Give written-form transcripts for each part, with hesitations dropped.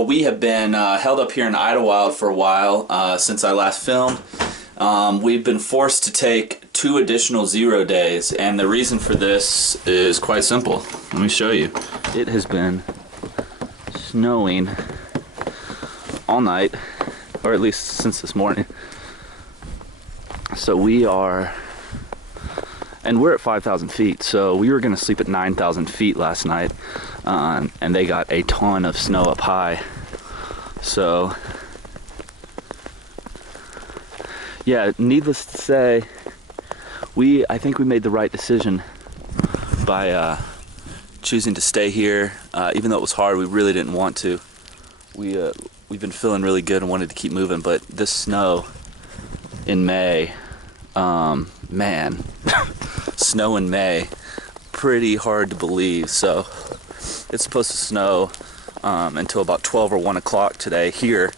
well, we have been held up here in Idyllwild for a while since I last filmed. We've been forced to take 2 additional 0 days, and the reason for this is quite simple. Let me show you. It has been snowing all night, or at least since this morning. So we are, and we're at 5,000 feet, so we were going to sleep at 9,000 feet last night, and they got a ton of snow up high. So yeah, needless to say, I think we made the right decision by choosing to stay here. Even though it was hard, we really didn't want to. We've been feeling really good and wanted to keep moving, but this snow in May, man, snow in May, pretty hard to believe. So it's supposed to snow until about 12 or 1 o'clock today here,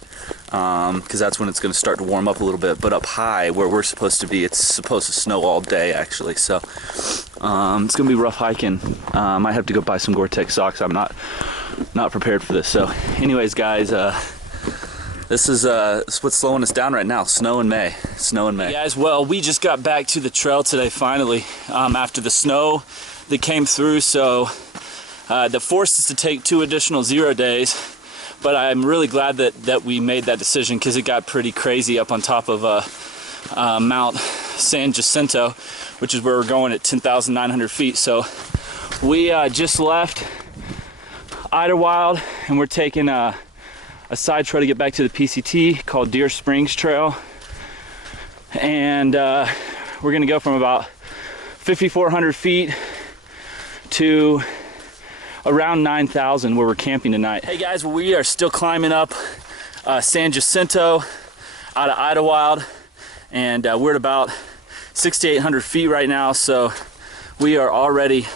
because that's when it's going to start to warm up a little bit. But up high where we're supposed to be, it's supposed to snow all day actually. So it's going to be rough hiking. I might have to go buy some Gore-Tex socks. I'm not prepared for this. So anyways, guys, this is what's slowing us down right now. Snow in May. Snow in May. Hey guys, well, we just got back to the trail today finally, after the snow that came through. So that forced us to take 2 additional 0 days. But I'm really glad that we made that decision, because it got pretty crazy up on top of Mount San Jacinto, which is where we're going at 10,900 feet. So we just left Idyllwild, and we're taking a side trail to get back to the PCT called Deer Springs Trail. And we're gonna go from about 5,400 feet to around 9,000 where we're camping tonight. Hey guys, well, we are still climbing up San Jacinto out of Idyllwild, and we're at about 6,800 feet right now. So we are already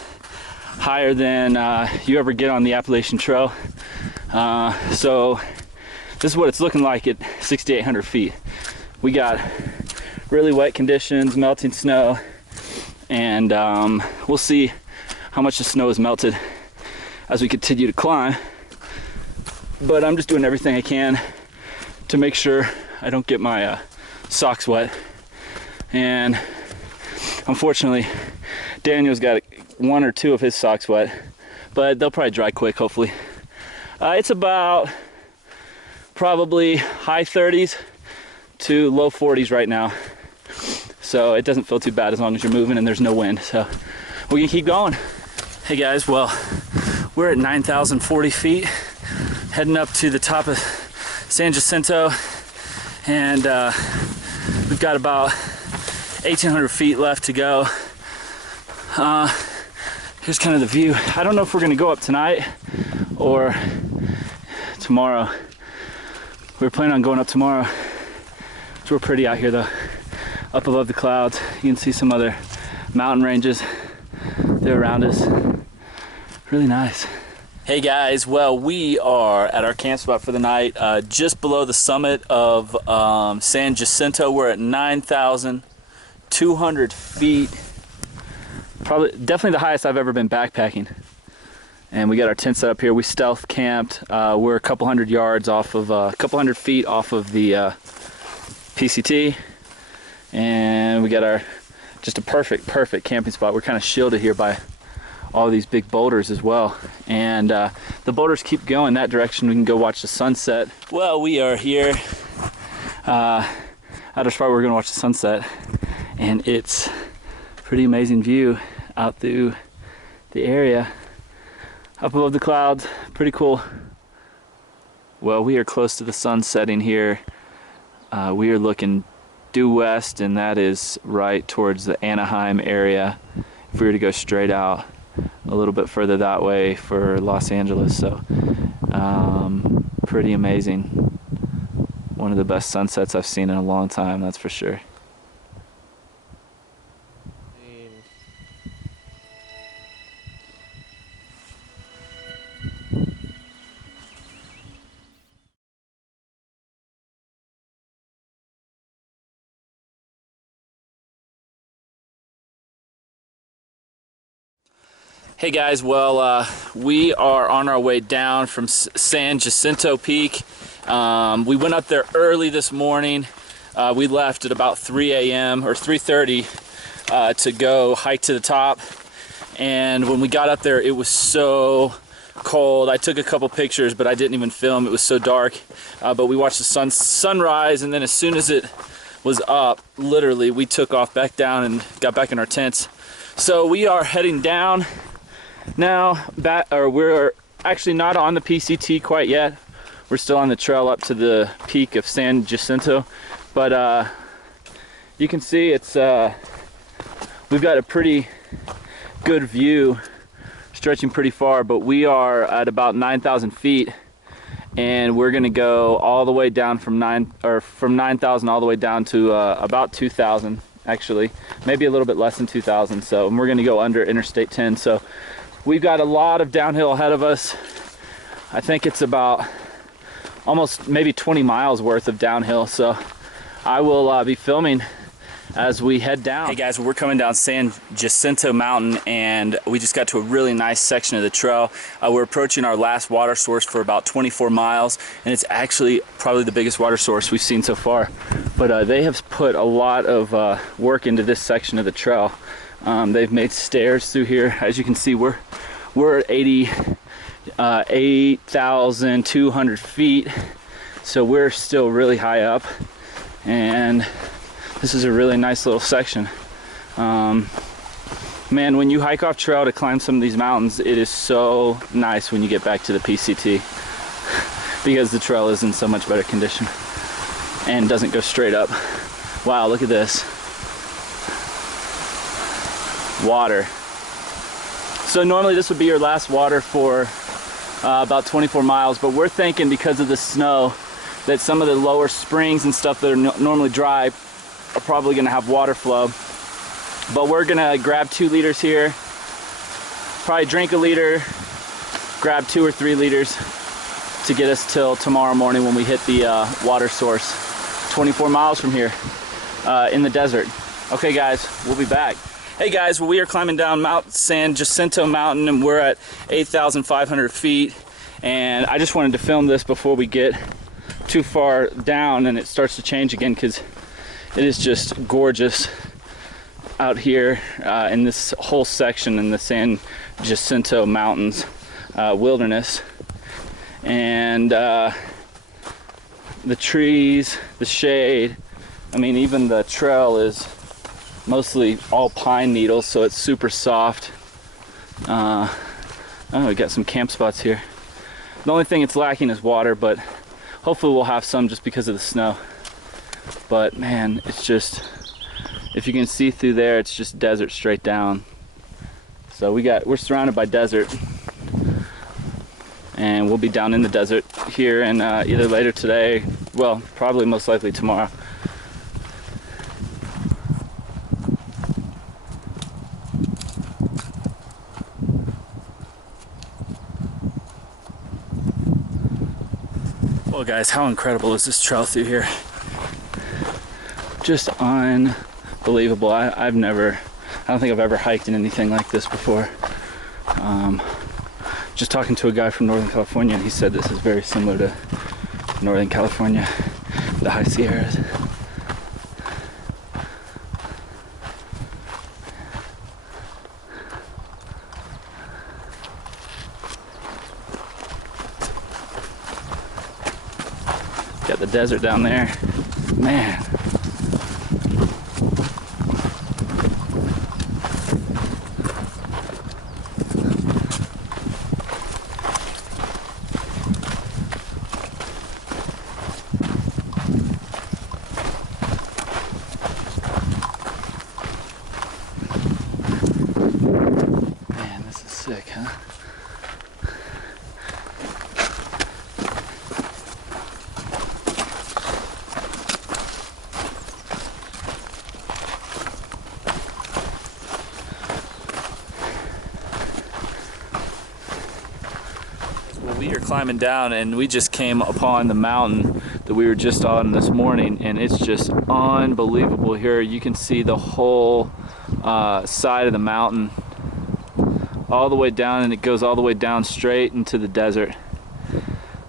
higher than you ever get on the Appalachian Trail. So this is what it's looking like at 6,800 feet. We got really wet conditions, melting snow, and we'll see how much the snow is melted as we continue to climb. But I'm just doing everything I can to make sure I don't get my socks wet. And unfortunately, Daniel's got 1 or 2 of his socks wet, but they'll probably dry quick, hopefully. It's about probably high 30s to low 40s right now. So it doesn't feel too bad as long as you're moving and there's no wind. So we can keep going. Hey guys, well, we're at 9,040 feet, heading up to the top of San Jacinto, and we've got about 1,800 feet left to go. Here's kind of the view. I don't know if we're gonna go up tonight or tomorrow. We were planning on going up tomorrow. It's real pretty out here though, up above the clouds. You can see some other mountain ranges there around us. Really nice. Hey guys, well, we are at our camp spot for the night, just below the summit of San Jacinto. We're at 9,200 feet. Definitely the highest I've ever been backpacking. And we got our tent set up here. We stealth camped. We're a couple hundred yards off of, a couple hundred feet off of the PCT. And we got just a perfect camping spot. We're kind of shielded here by all these big boulders as well, and the boulders keep going that direction. We can go watch the sunset. Well, we are here at a spot where we're gonna watch the sunset, and it's a pretty amazing view out through the area up above the clouds. Pretty cool. Well, we are close to the sun setting here. We are looking due west, and that is right towards the Anaheim area. If we were to go straight out a little bit further that way for Los Angeles. So pretty amazing. One of the best sunsets I've seen in a long time, that's for sure. Hey guys, well, we are on our way down from San Jacinto Peak. We went up there early this morning. We left at about 3 a.m. or 3:30 to go hike to the top. And when we got up there, it was so cold. I took a couple pictures, but I didn't even film. It was so dark. But we watched the sunrise, and then as soon as it was up, literally, we took off back down and got back in our tents. So we are heading down now. We're actually not on the PCT quite yet. We're still on the trail up to the peak of San Jacinto. But you can see it's we've got a pretty good view stretching pretty far, but we are at about 9,000 feet, and we're gonna go all the way down from 9,000 all the way down to about 2,000, actually, maybe a little bit less than 2,000. So, and we're gonna go under Interstate 10. So we've got a lot of downhill ahead of us. I think it's about almost maybe 20 miles worth of downhill. So I will be filming as we head down. Hey guys, we're coming down San Jacinto Mountain, and we just got to a really nice section of the trail. We're approaching our last water source for about 24 miles, and it's actually probably the biggest water source we've seen so far. But they have put a lot of work into this section of the trail. They've made stairs through here. As you can see, we're at 8,200 feet, so we're still really high up, and this is a really nice little section. Man, when you hike off trail to climb some of these mountains, it is so nice when you get back to the PCT because the trail is in so much better condition and doesn't go straight up. Wow, look at this. Water. So normally this would be your last water for about 24 miles, but we're thinking because of the snow that some of the lower springs and stuff that are normally dry are probably going to have water flow. But we're going to grab 2 liters here, probably drink a liter, grab 2 or 3 liters to get us till tomorrow morning when we hit the water source 24 miles from here in the desert. Okay guys, we'll be back. Hey guys, well, we are climbing down Mount San Jacinto Mountain, and we're at 8,500 feet, and I just wanted to film this before we get too far down and it starts to change again, because it is just gorgeous out here in this whole section in the San Jacinto Mountains wilderness. And the trees, the shade, I mean, even the trail is mostly all pine needles, so it's super soft. Oh, we got some camp spots here. The only thing it's lacking is water, but hopefully we'll have some just because of the snow. But man, it's just, if you can see through there, it's just desert straight down. So we're surrounded by desert, and we'll be down in the desert here, and either later today, well, probably most likely tomorrow. Well guys, how incredible is this trail through here? Just unbelievable. I don't think I've ever hiked in anything like this before. Just talking to a guy from Northern California, and he said this is very similar to Northern California, the High Sierras. Got the desert down there. Man. Man, this is sick, huh? We are climbing down, and we just came upon the mountain that we were just on this morning, and it's just unbelievable here. You can see the whole side of the mountain all the way down, and it goes all the way down straight into the desert.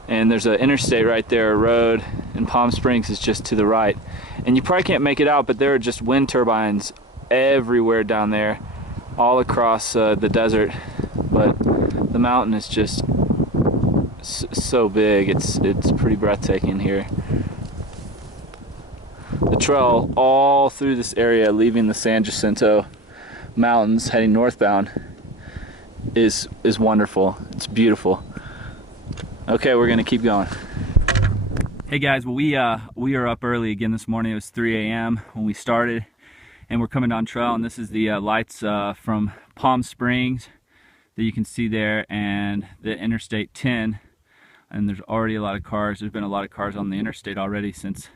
And there's an interstate right there, a road, and Palm Springs is just to the right. And you probably can't make it out, but there are just wind turbines everywhere down there, all across the desert. But the mountain is just so big, it's pretty breathtaking here. The trail all through this area, leaving the San Jacinto Mountains, heading northbound, is wonderful. It's beautiful. Okay, we're gonna keep going. Hey guys, well we are up early again this morning. It was 3 a.m. when we started, and we're coming down trail, and this is the lights from Palm Springs that you can see there, and the Interstate 10. And there's already a lot of cars. There's been a lot of cars on the interstate already since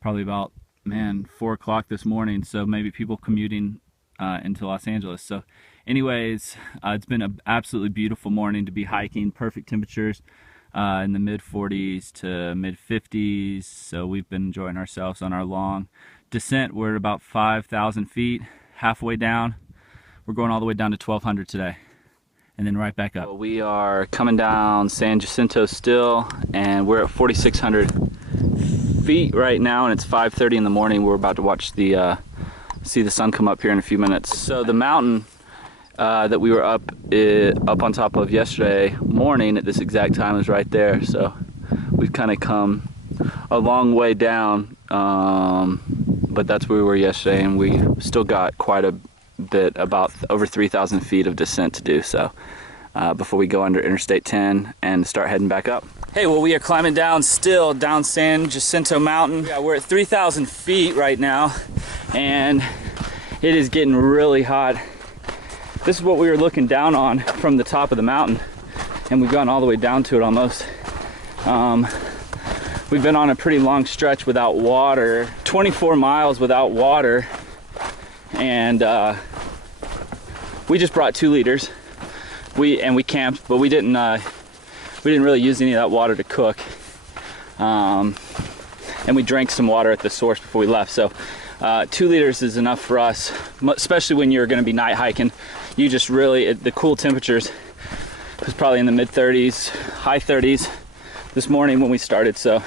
probably about, man, 4 o'clock this morning. So maybe people commuting into Los Angeles. So anyways, it's been an absolutely beautiful morning to be hiking. Perfect temperatures in the mid 40s to mid 50s. So we've been enjoying ourselves on our long descent. We're at about 5,000 feet, halfway down. We're going all the way down to 1,200 today, and then right back up. Well, we are coming down San Jacinto still, and we're at 4,600 feet right now, and it's 5:30 in the morning. We're about to watch the see the sun come up here in a few minutes. So the mountain that we were up on top of yesterday morning at this exact time is right there. So we've kind of come a long way down, but that's where we were yesterday, and we still got quite a bit, about over 3,000 feet of descent to do. So before we go under Interstate 10 and start heading back up. Hey, well, we are climbing down still down San Jacinto Mountain. Yeah, we're at 3,000 feet right now, and it is getting really hot. This is what we were looking down on from the top of the mountain, and we've gone all the way down to it almost. We've been on a pretty long stretch without water, 24 miles without water, and we just brought 2 liters. We camped, but we didn't really use any of that water to cook, and we drank some water at the source before we left. So 2 liters is enough for us, especially when you're going to be night hiking. You just really, the cool temperatures was probably in the mid 30s, high 30s this morning when we started, so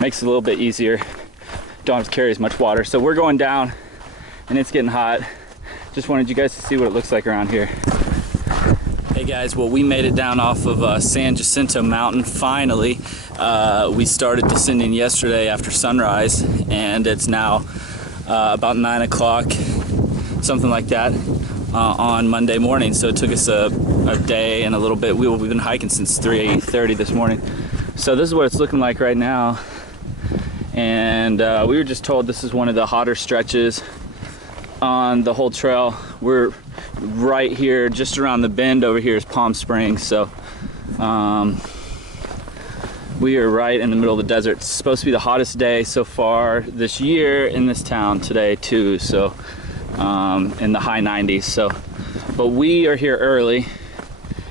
makes it a little bit easier. Don't have to carry as much water. So we're going down, and it's getting hot. Just wanted you guys to see what it looks like around here. Hey guys, well, we made it down off of San Jacinto Mountain finally. We started descending yesterday after sunrise, and it's now about 9 o'clock, something like that, on Monday morning. So it took us a day and a little bit. We've been hiking since 3:30 this morning. So this is what it's looking like right now. And we were just told this is one of the hotter stretches on the whole trail. We're right here, just around the bend over here is Palm Springs. So we are right in the middle of the desert. It's supposed to be the hottest day so far this year in this town today too. So in the high 90s. So, but we are here early,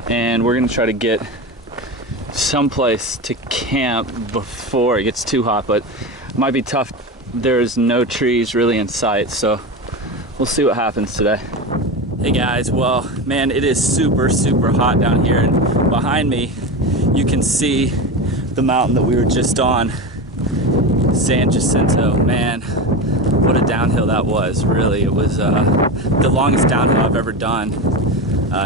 and we're gonna try to get someplace to camp before it gets too hot, but it might be tough. There's no trees really in sight, so we'll see what happens today. Hey guys, well, man, it is super hot down here, and behind me you can see the mountain that we were just on, San Jacinto. Man, what a downhill that was. Really, it was the longest downhill I've ever done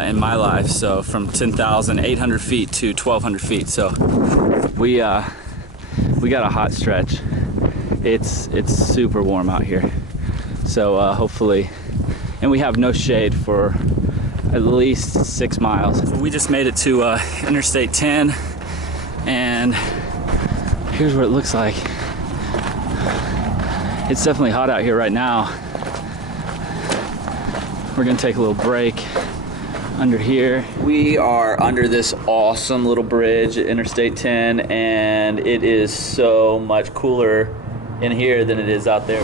in my life. So from 10,800 feet to 1,200 feet. So we got a hot stretch. It's super warm out here. So hopefully, and we have no shade for at least 6 miles. So we just made it to Interstate 10, and here's what it looks like. It's definitely hot out here right now. We're gonna take a little break under here. We are under this awesome little bridge at Interstate 10, and it is so much cooler in here than it is out there.